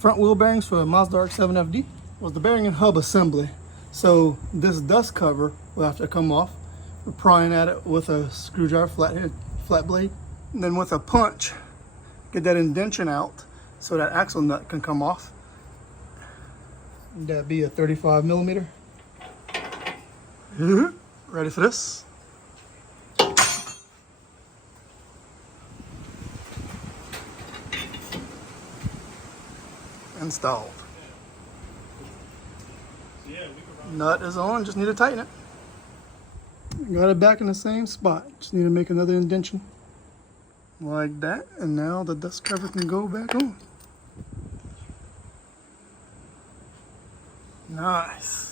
front wheel bearings for the Mazda RX-7 FD was the bearing and hub assembly. So this dust cover will have to come off. We're prying at it with a screwdriver, flat blade. And then with a punch, get that indentation out so that axle nut can come off. That'd be a 35 millimeter. Ready for this? Installed. Nut is on, just need to tighten it. Got it back in the same spot. Just need to make another indentation like that, and now the dust cover can go back on. Nice.